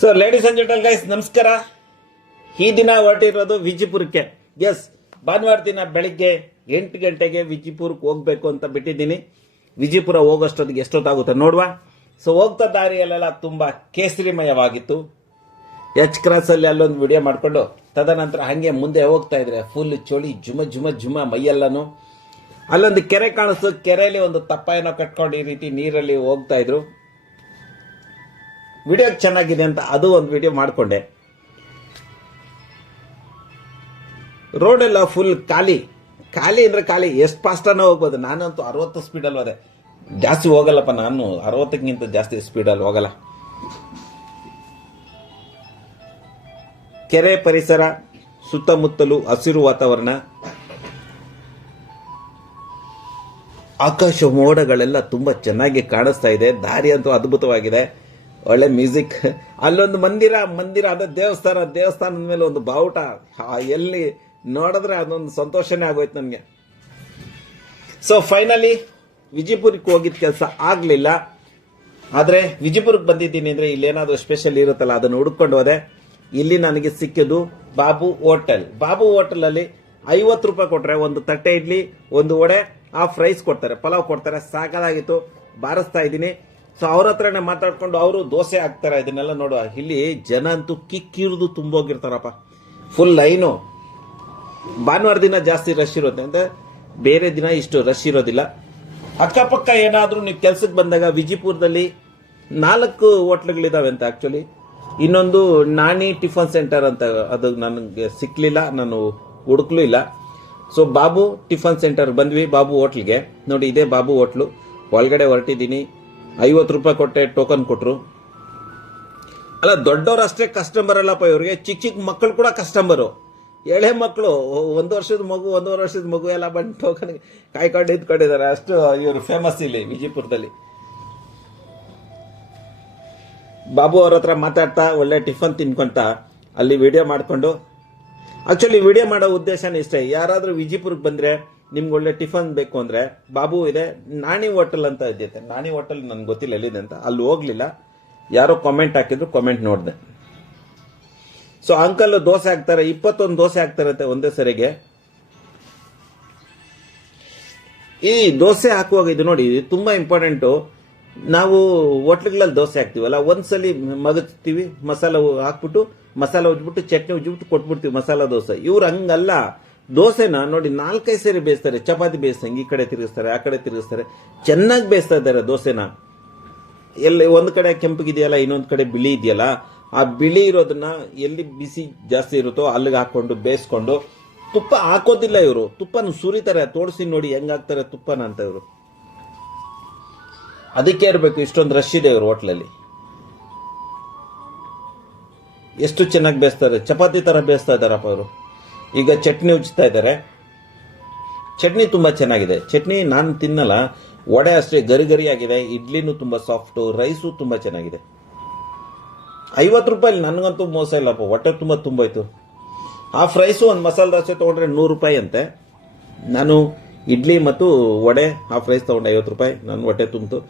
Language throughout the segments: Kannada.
So ladies and gentle guys ನಮಸ್ಕಾರ. ಈ ದಿನ ಹೊರಟಿರೋದು ವಿಜಿಪುರಕ್ಕೆ. ಎಸ್ ಭಾನುವಾರ ದಿನ ಬೆಳಿಗ್ಗೆ ಎಂಟು ಗಂಟೆಗೆ ವಿಜಿಪುರಕ್ಕೆ ಹೋಗ್ಬೇಕು ಅಂತ ಬಿಟ್ಟಿದ್ದೀನಿ. ವಿಜಿಪುರ ಹೋಗೋಷ್ಟೊತ್ತಿಗೆ ಎಷ್ಟೊತ್ತಾಗುತ್ತೆ ನೋಡುವ. ಸೊ ಹೋಗ್ತಾ ದಾರಿಯಲ್ಲೆಲ್ಲ ತುಂಬ ಕೇಸರಿಮಯವಾಗಿತ್ತು. ಎಚ್ ಕ್ರಾಸ್ ಅಲ್ಲಿ ಅಲ್ಲೊಂದು ವಿಡಿಯೋ ಮಾಡಿಕೊಂಡು, ತದನಂತರ ಹಂಗೆ ಮುಂದೆ ಹೋಗ್ತಾ ಇದ್ರೆ ಫುಲ್ ಚಳಿ ಜುಮ ಜುಮ ಜುಮ ಮೈಯೆಲ್ಲನು. ಅಲ್ಲೊಂದು ಕೆರೆ ಕಾಣಿಸ್ತು. ಕೆರೆಯಲ್ಲಿ ಒಂದು ತಪ್ಪ ಏನೋ ಕಟ್ಕೊಂಡು ಈ ರೀತಿ ನೀರಲ್ಲಿ ಹೋಗ್ತಾ ಇದ್ರು. ವಿಡಿಯೋ ಚೆನ್ನಾಗಿದೆ ಅಂತ ಅದು ಒಂದು ವಿಡಿಯೋ ಮಾಡಿಕೊಂಡೆ. ರೋಡ್ ಎಲ್ಲ ಫುಲ್ ಖಾಲಿ. ಖಾಲಿ ಅಂದ್ರೆ ಖಾಲಿ. ಎಷ್ಟು ಫಾಸ್ಟಾನ ಹೋಗ್ಬೋದು? ನಾನಂತೂ ಅರವತ್ತು ಸ್ಪೀಡಲ್ಲಿ ಹೋದೆ. ಜಾಸ್ತಿ ಹೋಗಲ್ಲಪ್ಪ ನಾನು. ಅರವತ್ತಕ್ಕಿಂತ ಜಾಸ್ತಿ ಸ್ಪೀಡಲ್ಲಿ ಹೋಗಲ್ಲ. ಕೆರೆ ಪರಿಸರ, ಸುತ್ತಮುತ್ತಲು ಹಸಿರು ವಾತಾವರಣ. ಆಕಾಶ ಮೋಡಗಳೆಲ್ಲ ತುಂಬಾ ಚೆನ್ನಾಗಿ ಕಾಣಿಸ್ತಾ ಇದೆ. ದಾರಿ ಅಂತೂ ಅದ್ಭುತವಾಗಿದೆ. ಒಳ್ಳೆ ಮ್ಯೂಸಿಕ್. ಅಲ್ಲೊಂದು ಮಂದಿರ ಮಂದಿರ ಅದ ದೇವಸ್ಥಾನ, ದೇವಸ್ಥಾನದ ಮೇಲೆ ಒಂದು ಬಾವುಟ. ಎಲ್ಲಿ ನೋಡಿದ್ರೆ ಅದೊಂದು ಸಂತೋಷನೇ ಆಗೋಯ್ತು ನನಗೆ ಸೊ ಫೈನಲಿ ವಿಜಯಪುರಕ್ಕೆ ಹೋಗಿದ್ದ ಕೆಲಸ ಆಗಲಿಲ್ಲ. ಆದರೆ ವಿಜಯಪುರಕ್ಕೆ ಬಂದಿದ್ದೀನಿ ಅಂದರೆ ಇಲ್ಲೇನಾದರೂ ಸ್ಪೆಷಲ್ ಇರುತ್ತಲ್ಲ, ಅದನ್ನು ಹುಡ್ಕೊಂಡು ಹೋದೆ. ಇಲ್ಲಿ ನನಗೆ ಸಿಕ್ಕಿದ್ದು ಬಾಬು ಹೋಟೆಲ್. ಬಾಬು ಹೋಟೆಲಲ್ಲಿ ಐವತ್ತು ರೂಪಾಯಿ ಕೊಟ್ರೆ ಒಂದು ತಟ್ಟೆ ಇಡ್ಲಿ, ಒಂದು ವಡೆ ಆ ಫ್ರೈಸ್ ಕೊಡ್ತಾರೆ, ಪಲಾವ್ ಕೊಡ್ತಾರೆ. ಸಾಕಾಗಿತ್ತು ಬಾರಿಸ್ತಾ ಇದ್ದೀನಿ. ಸೊ ಅವ್ರ ಹತ್ರನೇ ಮಾತಾಡ್ಕೊಂಡು ಅವರು ದೋಸೆ ಹಾಕ್ತಾರೆ, ಇದನ್ನೆಲ್ಲ ನೋಡುವ ಇಲ್ಲಿ ಜನ ಅಂತೂ ಕಿಕ್ಕಿರಿದು ತುಂಬೋಗಿರ್ತಾರಪ್ಪ. ಫುಲ್ ಲೈನು ಭಾನುವಾರ ದಿನ ಜಾಸ್ತಿ ರಶ್ ಇರುತ್ತೆ. ಅಂದ್ರೆ ಬೇರೆ ದಿನ ಇಷ್ಟು ರಶ್ ಇರೋದಿಲ್ಲ. ಅಕ್ಕಪಕ್ಕ ಏನಾದರೂ ನೀವು ಕೆಲ್ಸಕ್ಕೆ ಬಂದಾಗ ವಿಜಿಪುರದಲ್ಲಿ ನಾಲ್ಕು ಹೋಟ್ಲುಗಳಿದಾವೆ ಅಂತ ಆಕ್ಚುಲಿ ಇನ್ನೊಂದು ನಾಣಿ ಟಿಫನ್ ಸೆಂಟರ್ ಅಂತ ಅದು ನನಗೆ ಸಿಕ್ಕಲಿಲ್ಲ ನಾನು ಹುಡುಕ್ಲೂ ಇಲ್ಲ. ಸೊ ಬಾಬು ಟಿಫನ್ ಸೆಂಟರ್ ಬಂದ್ವಿ, ಬಾಬು ಹೋಟ್ಲ್ಗೆ. ನೋಡಿ, ಇದೇ ಬಾಬು ಹೋಟ್ಲು. ಒಳಗಡೆ ಹೊರಟಿದ್ದೀನಿ. ಐವತ್ತು ರೂಪಾಯಿ ಕೊಟ್ಟೆ ಟೋಕನ್ ಕೊಟ್ಟರು ಅಲ್ಲ, ದೊಡ್ಡವ್ರು ಅಷ್ಟೇ ಕಸ್ಟಮರ್ ಅಲ್ಲಪ್ಪ ಇವ್ರಿಗೆ ಚಿಕ್ಕ ಚಿಕ್ಕ ಮಕ್ಕಳು ಕೂಡ ಕಸ್ಟಮರು ಎಳೆ ಮಕ್ಕಳು ಒಂದು ವರ್ಷದ ಮಗು, ಒಂದೂವರೆ ವರ್ಷದ ಮಗು ಎಲ್ಲ ಬಂದು ಟೋಕನ್ ಕಾಯ್ಕೊಂಡು ಇದ್ಕೊಂಡಿದ್ದಾರೆ ಅಷ್ಟು ಇವರು ಫೇಮಸ್ ಇಲ್ಲಿ, ವಿಜಯಪುರದಲ್ಲಿ. ಬಾಬು ಅವ್ರ ಹತ್ರ ಮಾತಾಡ್ತಾ, ಒಳ್ಳೆ ಟಿಫನ್ ತಿನ್ಕೊಂತ, ಅಲ್ಲಿ ವಿಡಿಯೋ ಮಾಡಿಕೊಂಡು. ಆಕ್ಚುಲಿ ವಿಡಿಯೋ ಮಾಡೋ ಉದ್ದೇಶನೇ ಇಷ್ಟೇ. ಯಾರಾದರೂ ವಿಜಯಪುರಕ್ಕೆ ಬಂದ್ರೆ ನಿಮ್ಗೆ ಒಳ್ಳೆ ಟಿಫನ್ ಬೇಕು ಅಂದ್ರೆ, ಬಾಬು, ಇದೆ ನಾಣಿ ಹೋಟೆಲ್ ಅಂತ ಇದೆಯಂತೆ. ನಾಣಿ ಹೋಟೆಲ್ ನನ್ಗೆ ಗೊತ್ತಿಲ್ಲ ಎಲ್ಲಿದೆ ಅಂತ. ಅಲ್ಲಿ ಹೋಗ್ಲಿಲ್ಲ. ಯಾರೋ ಕಾಮೆಂಟ್ ಹಾಕಿದ್ರು ಕಾಮೆಂಟ್ ನೋಡಿದೆ. ಸೊ ಅಂಕಲ್ ದೋಸೆ ಹಾಕ್ತಾರೆ, ಇಪ್ಪತ್ತೊಂದು ದೋಸೆ ಹಾಕ್ತಾರಂತೆ ಒಂದೇ ಸರಿಗೆ. ಈ ದೋಸೆ ಹಾಕುವಾಗ ಇದು ನೋಡಿ, ಇದು ತುಂಬಾ ಇಂಪಾರ್ಟೆಂಟು ನಾವು ಹೋಟ್ಲುಗಳಲ್ಲಿ ದೋಸೆ ಹಾಕ್ತಿವಲ್ಲ, ಒಂದ್ಸಲಿ ಮಗಚ್ತೀವಿ, ಮಸಾಲ ಹಾಕ್ಬಿಟ್ಟು, ಮಸಾಲ ಉಜ್ಬಿಟ್ಟು ಚಟ್ನಿ ಉಜ್ಬಿಟ್ಟು ಕೊಟ್ಬಿಡ್ತೀವಿ ಮಸಾಲ ದೋಸೆ. ಇವ್ರು ಹಂಗಲ್ಲ. ದೋಸೆನ ನೋಡಿ ನಾಲ್ಕೈದು ಸೇರಿ ಬೇಯಿಸ್ತಾರೆ, ಚಪಾತಿ ಬೇಯಿಸ್ತಂಗೆ ಈ ಕಡೆ ತಿರುಗಿಸ್ತಾರೆ, ಆ ಕಡೆ ತಿರುಗಿಸ್ತಾರೆ, ಚೆನ್ನಾಗಿ ಬೇಯಿಸ್ತಾ ಇದ್ದಾರೆ ದೋಸೆನ ಎಲ್ಲಿ ಒಂದು ಕಡೆ ಕೆಂಪಗಿದೆಯಲ್ಲ ಇನ್ನೊಂದು ಕಡೆ ಬಿಳಿ ಇದೆಯಲ್ಲ, ಆ ಬಿಳಿ ಇರೋದನ್ನ ಎಲ್ಲಿ ಬಿಸಿ ಜಾಸ್ತಿ ಇರುತ್ತೋ ಅಲ್ಲಿಗೆ ಹಾಕೊಂಡು ಬೇಯಿಸ್ಕೊಂಡು ತುಪ್ಪ ಹಾಕೋದಿಲ್ಲ ಇವರು. ತುಪ್ಪನ ಸುರಿತಾರೆ, ತೋಡಿಸಿ ನೋಡಿ ಹೆಂಗಾಗ್ತಾರೆ ತುಪ್ಪನ ಅಂತ ಇವರು. ಅದಕ್ಕೆ ಇರಬೇಕು, ಇಷ್ಟೊಂದು ರಶ್ ಇದೆ ಇವರು ಹೋಟ್ಲಲ್ಲಿ. ಎಷ್ಟು ಚೆನ್ನಾಗಿ ಬೇಯಿಸ್ತಾರೆ, ಚಪಾತಿ ತರ ಬೇಯಿಸ್ತಾ ಇದ್ದಾರಪ್ಪ ಅವರು ಈಗ ಚಟ್ನಿ ಉಜ್ತಾ ಇದ್ದಾರೆ. ಚಟ್ನಿ ತುಂಬ ಚೆನ್ನಾಗಿದೆ. ಚಟ್ನಿ ನಾನು ತಿನ್ನಲ್ಲ. ವಡೆ ಅಷ್ಟೇ ಗರಿ ಗರಿ ಆಗಿದೆ ಇಡ್ಲಿನೂ ತುಂಬಾ ಸಾಫ್ಟ್ ರೈಸು ತುಂಬಾ ಚೆನ್ನಾಗಿದೆ. ಐವತ್ತು ರೂಪಾಯಿ ನನಗಂತೂ ಮೋಸ ಇಲ್ಲಪ್ಪ. ಹೊಟ್ಟೆ ತುಂಬ ತುಂಬೋಯ್ತು. ಹಾಫ್ ರೈಸು ಒಂದು ಮಸಾಲೆ ದೋಸೆ ತೊಗೊಂಡ್ರೆ ನೂರು ರೂಪಾಯಿ ಅಂತೆ. ನಾನು ಇಡ್ಲಿ ಮತ್ತು ವಡೆ ಹಾಫ್ ರೈಸ್ ತೊಗೊಂಡೆ ಐವತ್ತು ರೂಪಾಯಿ. ನನ್ನ ಹೊಟ್ಟೆ ತುಂಬಿತು.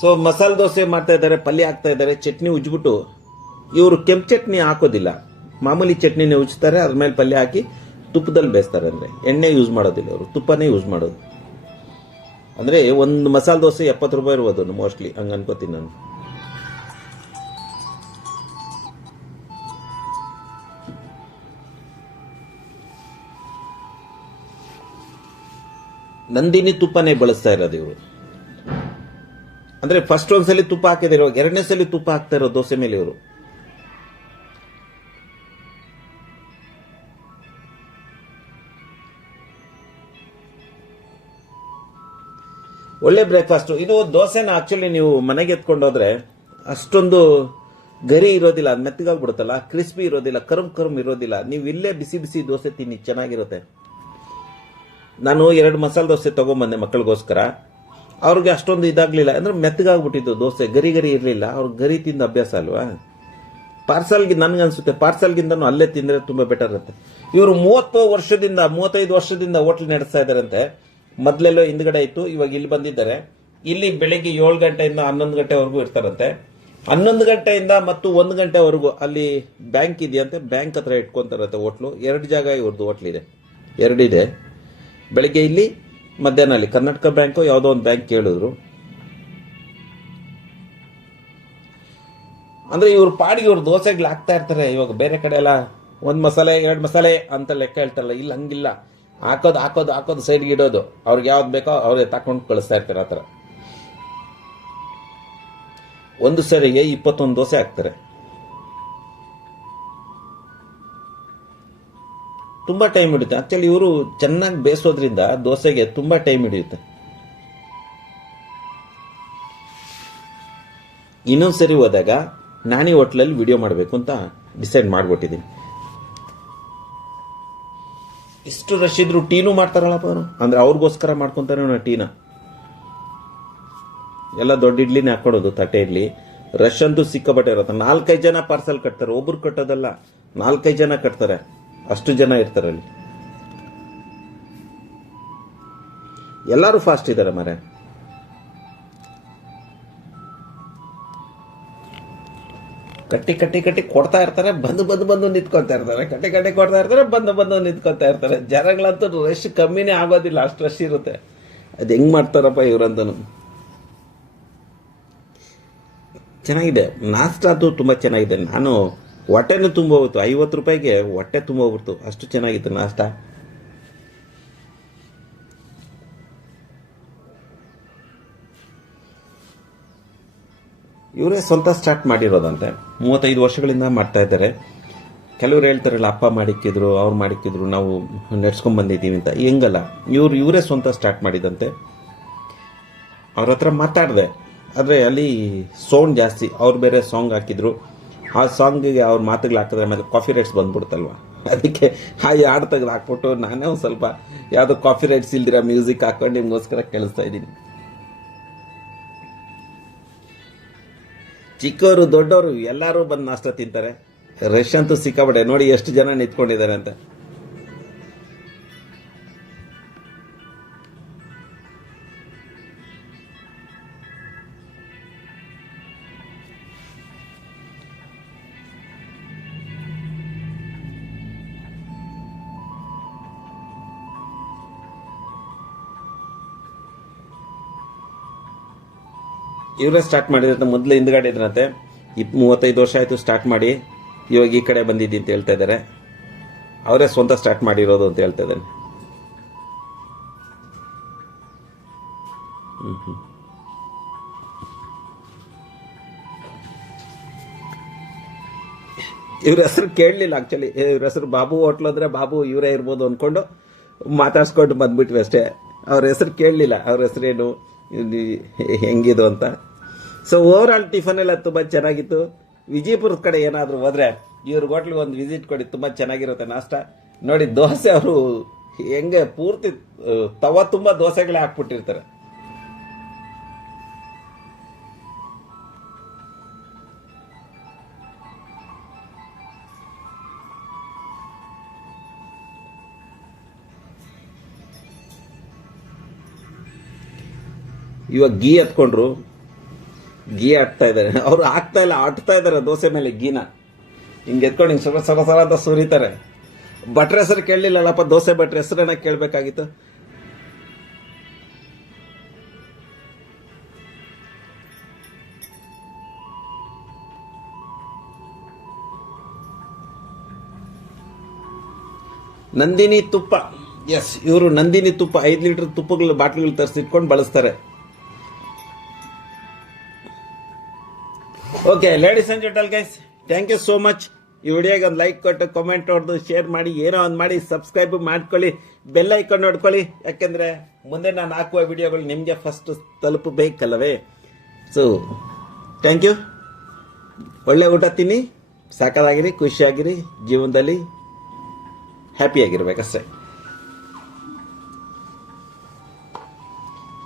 ಸೊ ಮಸಾಲೆ ದೋಸೆ ಮಾಡ್ತಾ ಇದ್ದಾರೆ, ಪಲ್ಯ ಹಾಕ್ತಾ ಇದ್ದಾರೆ. ಚಟ್ನಿ ಉಜ್ಬಿಟ್ಟು ಇವರು ಕೆಂಪು ಚಟ್ನಿ ಹಾಕೋದಿಲ್ಲ. ಮಾಮೂಲಿ ಚಟ್ನಿನೇ ಉಜ್ತಾರೆ, ಅದ್ರ ಮೇಲೆ ಪಲ್ಯ ಹಾಕಿ ತುಪ್ಪದಲ್ಲಿ ಬೇಯಿಸ್ತಾರೆ ಅಂದರೆ. ಎಣ್ಣೆ ಯೂಸ್ ಮಾಡೋದಿಲ್ಲ ಅವರು, ತುಪ್ಪನೇ ಯೂಸ್ ಮಾಡೋದು. ಅಂದರೆ ಒಂದು ಮಸಾಲೆ ದೋಸೆ ಎಪ್ಪತ್ತು ರೂಪಾಯಿ ಇರ್ಬೋದು ಮೋಸ್ಟ್ಲಿ ಹಂಗೆ ಅನ್ಕೋತೀನಿ ನಾನು. ನಂದಿನಿ ತುಪ್ಪನೇ ಬಳಸ್ತಾ ಇರೋದು ಇವರು. ಅಂದ್ರೆ ಫಸ್ಟ್ ಒಂದ್ಸಲಿ ತುಪ್ಪ ಹಾಕಿದಿರೋ ಎರಡನೇ ಸಲ ತುಪ್ಪ ಹಾಕ್ತಾ ಇರೋ ದೋಸೆ ಮೇಲೆ ಇವರು. ಒಳ್ಳೆ ಬ್ರೇಕ್ಫಾಸ್ಟ್. ಇದು ದೋಸೆನ ಆಕ್ಚುಲಿ ನೀವು ಮನೆಗೆ ಎತ್ಕೊಂಡು ಅಷ್ಟೊಂದು ಗರಿ ಇರೋದಿಲ್ಲ, ಅದು ಮೆತ್ತಗಾಗ್ಬಿಡುತ್ತಲ್ಲ ಕ್ರಿಸ್ಪಿ ಇರೋದಿಲ್ಲ, ಕರ್ಮ್ ಕರುಮ್ ಇರೋದಿಲ್ಲ. ನೀವು ಇಲ್ಲೇ ಬಿಸಿ ಬಿಸಿ ದೋಸೆ ತಿನ್ನಿ, ಚೆನ್ನಾಗಿರುತ್ತೆ. ನಾನು ಎರಡು ಮಸಾಲೆ ದೋಸೆ ತಗೊಂಬಂದೆ ಮಕ್ಕಳಿಗೋಸ್ಕರ. ಅವ್ರಿಗೆ ಅಷ್ಟೊಂದು ಇದಾಗ್ಲಿಲ್ಲ. ಅಂದ್ರೆ ಮೆತ್ತಗಾಗ್ಬಿಟ್ಟಿದ್ದು ದೋಸೆ, ಗರಿ ಗರಿ ಇರಲಿಲ್ಲ. ಅವ್ರು ಗರಿ ತಿಂದ ಅಭ್ಯಾಸ ಅಲ್ವಾ? ಪಾರ್ಸಲ್ಗೆ ನನ್ಗೆ ಅನ್ಸುತ್ತೆ ಪಾರ್ಸಲ್ಗಿಂತನೂ ಅಲ್ಲೇ ತಿಂದ್ರೆ ತುಂಬಾ ಬೆಟರ್ ಇರುತ್ತೆ. ಇವರು ಮೂವತ್ತು ವರ್ಷದಿಂದ, ಮೂವತ್ತೈದು ವರ್ಷದಿಂದ ಹೋಟ್ಲ್ ನಡೆಸ್ತಾ ಇದ್ದಾರಂತೆ. ಮೊದ್ಲೆಲ್ಲೋ ಹಿಂದ್ಗಡೆ ಇತ್ತು, ಇವಾಗ ಇಲ್ಲಿ ಬಂದಿದ್ದಾರೆ. ಇಲ್ಲಿ ಬೆಳಿಗ್ಗೆ ಏಳು ಗಂಟೆಯಿಂದ ಹನ್ನೊಂದು ಗಂಟೆವರೆಗೂ ಇರ್ತಾರಂತೆ. ಹನ್ನೊಂದು ಗಂಟೆಯಿಂದ ಮತ್ತು ಒಂದು ಗಂಟೆವರೆಗೂ ಅಲ್ಲಿ ಬ್ಯಾಂಕ್ ಇದೆಯಂತೆ, ಬ್ಯಾಂಕ್ ಹತ್ರ ಇಟ್ಕೊಂತಾರಂತೆ ಹೋಟ್ಲು. ಎರಡು ಜಾಗ ಇವ್ರದ್ದು ಹೋಟ್ಲಿದೆ ಎರಡಿದೆ ಬೆಳಿಗ್ಗೆ ಇಲ್ಲಿ, ಮಧ್ಯಾಹ್ನ ಅಲ್ಲಿ. ಕರ್ನಾಟಕ ಬ್ಯಾಂಕು ಯಾವುದೋ ಒಂದು ಬ್ಯಾಂಕ್ ಕೇಳಿದ್ರು. ಅಂದ್ರೆ ಇವ್ರ ಪಾಡಿಗೆ ಇವ್ರು ದೋಸೆಗಳು ಹಾಕ್ತಾ ಇರ್ತಾರೆ. ಇವಾಗ ಬೇರೆ ಕಡೆ ಎಲ್ಲ ಒಂದ್ ಮಸಾಲೆ, ಎರಡು ಮಸಾಲೆ ಅಂತ ಲೆಕ್ಕ ಹೇಳ್ತಾರಲ್ಲ, ಇಲ್ಲಿ ಹಂಗಿಲ್ಲ. ಹಾಕೋದು ಹಾಕೋದು ಹಾಕೋದು, ಸೈಡ್ಗೆ ಇಡೋದು. ಅವ್ರಿಗೆ ಯಾವ್ದು ಬೇಕೋ ಅವ್ರಿಗೆ ತಕೊಂಡು ಕಳಿಸ್ತಾ ಇರ್ತಾರೆ ಆ ಥರ ಒಂದು ಸರಿಗೆ ಇಪ್ಪತ್ತೊಂದು ದೋಸೆ ಹಾಕ್ತಾರೆ. ತುಂಬಾ ಟೈಮ್ ಹಿಡಿಯುತ್ತೆ. ಆಕ್ಚುಲಿ ಇವರು ಚೆನ್ನಾಗಿ ಬೇಯಿಸೋದ್ರಿಂದ ದೋಸೆಗೆ ತುಂಬಾ ಟೈಮ್ ಹಿಡಿಯುತ್ತೆ. ಇನ್ನೊಂದು ಸರಿ ಹೋದಾಗ ನಾನಿ ಹೋಟ್ಲಲ್ಲಿ ವಿಡಿಯೋ ಮಾಡಬೇಕು ಅಂತ ಡಿಸೈಡ್ ಮಾಡ್ಬಿಟ್ಟಿದ್ದೀನಿ. ಇಷ್ಟು ರಶ್ ಇದ್ರು ಟೀನು ಮಾಡ್ತಾರಲ್ಲಪ್ಪ ಅವರು. ಅಂದ್ರೆ ಅವ್ರಿಗೋಸ್ಕರ ಮಾಡ್ಕೊಂತಾರೆ ಟೀನ. ಎಲ್ಲ ದೊಡ್ಡ ಇಡ್ಲಿನೇ ಹಾಕೊಡೋದು, ತಟ್ಟೆ ಇಡ್ಲಿ. ರಶ್ ಅಂತೂ ಸಿಕ್ಕಾಪಟ್ಟೆ ಇರುತ್ತೆ. ನಾಲ್ಕೈದು ಜನ ಪಾರ್ಸಲ್ ಕಟ್ತಾರೆ. ಒಬ್ರು ಕಟ್ಟೋದಲ್ಲ, ನಾಲ್ಕೈದು ಜನ ಕಟ್ತಾರೆ. ಅಷ್ಟು ಜನ ಇರ್ತಾರೆ ಅಲ್ಲಿ. ಎಲ್ಲರೂ ಫಾಸ್ಟ್ ಇದ್ದಾರೆ ಮರೆ ಕಟ್ಟಿ ಕಟ್ಟಿ ಕಟ್ಟಿ ಕೊಡ್ತಾ ಇರ್ತಾರೆ, ಬಂದು ಬಂದು ಬಂದು ನಿಂತ್ಕೊತಾ ಇರ್ತಾರೆ. ಕಟ್ಟಿ ಕಟ್ಟಿ ಕೊಡ್ತಾ ಇರ್ತಾರೆ, ಬಂದು ಬಂದು ನಿಂತ್ಕೊತಾ ಇರ್ತಾರೆ. ಜನಗಳಂತೂ ರಶ್ ಕಮ್ಮಿನೇ ಆಗೋದಿಲ್ಲ, ಅಷ್ಟು ರಶ್ ಇರುತ್ತೆ. ಅದು ಹೆಂಗೆ ಮಾಡ್ತಾರಪ್ಪ ಇವರಂತನು. ಚೆನ್ನಾಗಿದೆ. ನಾಷ್ಟ ಅಂತೂ ತುಂಬ ಚೆನ್ನಾಗಿದೆ. ನಾನು ಹೊಟ್ಟೆನೂ ತುಂಬ ಹೋಗ್ತು ಐವತ್ತು ರೂಪಾಯಿಗೆ ಹೊಟ್ಟೆ ತುಂಬ ಹೋಗ್ಬಿಡ್ತು. ಅಷ್ಟು ಚೆನ್ನಾಗಿತ್ತು ನಾಷ್ಟ. ಇವರೇ ಸ್ವಂತ ಸ್ಟಾರ್ಟ್ ಮಾಡಿರೋದಂತೆ. ಮೂವತ್ತೈದು ವರ್ಷಗಳಿಂದ ಮಾಡ್ತಾ ಇದ್ದಾರೆ. ಕೆಲವರು ಹೇಳ್ತಾರಲ್ಲ ಅಪ್ಪ ಮಾಡಿಕ್ಕಿದ್ರು, ಅವ್ರು ಮಾಡಿಕ್ಕಿದ್ರು, ನಾವು ನಡ್ಸ್ಕೊಂಡ್ ಬಂದಿದ್ದೀವಿ ಅಂತ. ಹೆಂಗಲ್ಲ, ಇವ್ರು ಇವರೇ ಸ್ವಂತ ಸ್ಟಾರ್ಟ್ ಮಾಡಿದಂತೆ. ಅವ್ರ ಹತ್ರ ಮಾತಾಡಿದೆ. ಆದರೆ ಅಲ್ಲಿ ಸೌಂಡ್ ಜಾಸ್ತಿ, ಅವ್ರು ಬೇರೆ ಸಾಂಗ್ ಹಾಕಿದ್ರು. ಆ ಸಾಂಗಿಗೆ ಅವ್ರ ಮಾತುಗಳು ಹಾಕಿದ್ರೆ ಆಮೇಲೆ ಕಾಫಿ ರೈಟ್ಸ್ ಬಂದ್ಬಿಡ್ತಲ್ವ? ಅದಕ್ಕೆ ಆ ಹಾಡು ತೆಗೆದು ಹಾಕ್ಬಿಟ್ಟು ನಾನೇ ಒಂದು ಸ್ವಲ್ಪ ಯಾವುದೋ ಕಾಫಿ ರೈಟ್ಸ್ ಇಲ್ದಿರ ಮ್ಯೂಸಿಕ್ ಹಾಕೊಂಡು ನಿಮಗೋಸ್ಕರ ಕೇಳಿಸ್ತಾ ಇದ್ದೀನಿ. ಚಿಕ್ಕವರು ದೊಡ್ಡವರು ಎಲ್ಲರೂ ಬಂದು ನಾಷ್ಟ ತಿಂತಾರೆ. ರಶ್ ಅಂತೂ ಸಿಕ್ಕಾಬಿಟ್ಟೆ ನೋಡಿ ಎಷ್ಟು ಜನ ನಿಂತ್ಕೊಂಡಿದ್ದಾರೆ ಅಂತ. ಇವರೇ ಸ್ಟಾರ್ಟ್ ಮಾಡಿದ್ರೆ ಮೊದಲು ಹಿಂದ್ಗಡೆ ಇದ್ರಂತೆ. ಇಪ್ ಮೂವತ್ತೈದು ವರ್ಷ ಆಯಿತು ಸ್ಟಾರ್ಟ್ ಮಾಡಿ. ಇವಾಗ ಈ ಕಡೆ ಬಂದಿದ್ದಿ ಅಂತ ಹೇಳ್ತಾ ಇದ್ದಾರೆ ಅವರೇ ಸ್ವಂತ ಸ್ಟಾರ್ಟ್ ಮಾಡಿರೋದು ಅಂತ ಹೇಳ್ತಾ ಇದ್ದಾನೆ ಇವ್ರ ಹೆಸರು ಕೇಳಲಿಲ್ಲ ಆಕ್ಚುಲಿ ಇವ್ರ ಹೆಸರು ಬಾಬು ಹೋಟ್ಲು ಅಂದ್ರೆ ಬಾಬು ಇವರೇ ಇರ್ಬೋದು ಅಂದ್ಕೊಂಡು ಮಾತಾಡ್ಸ್ಕೊಂಡು ಬಂದ್ಬಿಟ್ವಿ ಅಷ್ಟೇ. ಅವ್ರ ಹೆಸರು ಕೇಳಲಿಲ್ಲ. ಅವ್ರ ಹೆಸರೇನು? ಇದು ಹೆಂಗಿದು ಅಂತ. ಸೊ ಓವರ್ ಆಲ್ ಟಿಫನ್ ಎಲ್ಲ ತುಂಬ ಚೆನ್ನಾಗಿತ್ತು. ವಿಜಯಪುರದ ಕಡೆ ಏನಾದರೂ ಹೋದ್ರೆ ಇವ್ರ ಹೋಟ್ಲಿಗೆ ಒಂದು ವಿಸಿಟ್ ಕೊಡಿ, ತುಂಬ ಚೆನ್ನಾಗಿರುತ್ತೆ ನಾಷ್ಟ. ನೋಡಿ, ದೋಸೆ ಅವರು ಹೆಂಗೆ ಪೂರ್ತಿ ತವ ತುಂಬ ದೋಸೆಗಳೇ ಹಾಕ್ಬಿಟ್ಟಿರ್ತಾರೆ. ಇವಾಗ ಗೀ ಎತ್ಕೊಂಡ್ರು, ಗೀ ಹಾಕ್ತಾ ಇದ್ದಾರೆ. ಅವ್ರು ಹಾಕ್ತಾ ಇಲ್ಲ, ಆಡ್ತಾ ಇದ್ದಾರೆ ದೋಸೆ ಮೇಲೆ ಗೀನ. ಹಿಂಗೆ ಎತ್ಕೊಂಡು ಹಿಂಗೆ ಸರ ಸರ ಸರ ಅಂತ ಸುರಿತಾರೆ. ಭಟ್ರ ಹೆಸರು ಕೇಳಲಿಲ್ಲಲ್ಲಪ್ಪ, ದೋಸೆ ಭಟ್ರ ಹೆಸರನ್ನ ಕೇಳಬೇಕಾಗಿತ್ತು. ನಂದಿನಿ ತುಪ್ಪ. ಎಸ್ ಇವರು ನಂದಿನಿ ತುಪ್ಪ, ಐದು ಲೀಟರ್ ತುಪ್ಪಗಳು ಬಾಟ್ಲಿಗಳು ತರಿಸಿಟ್ಕೊಂಡು ಬಳಸ್ತಾರೆ. Okay ladies and gentle guys thank you so much ಈ ವಿಡಿಯೋಗೆ ಒಂದು ಲೈಕ್ ಕೊಟ್ಟು ಕಾಮೆಂಟ್ ಹೊಡೆದು ಶೇರ್ ಮಾಡಿ, ಏನೋ ಒಂದು ಮಾಡಿ ಸಬ್ಸ್ಕ್ರೈಬ್ ಮಾಡ್ಕೊಳ್ಳಿ ಬೆಲ್ ಐಕಾನ್ ನೋಡ್ಕೊಳ್ಳಿ. ಯಾಕೆಂದ್ರೆ ಮುಂದೆ ನಾನು ಹಾಕುವ ವಿಡಿಯೋಗಳು ನಿಮಗೆ ಫಸ್ಟ್ ತಲುಪಬೇಕಲ್ಲವೇ? ಸೊ ಥ್ಯಾಂಕ್ ಯು ಒಳ್ಳೆ ಊಟ ತಿನ್ನಿ ಸಾಕಾಗಿರಿ ಖುಷಿಯಾಗಿರಿ, ಜೀವನದಲ್ಲಿ ಹ್ಯಾಪಿಯಾಗಿರ್ಬೇಕಷ್ಟೇ.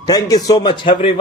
Thank you so much every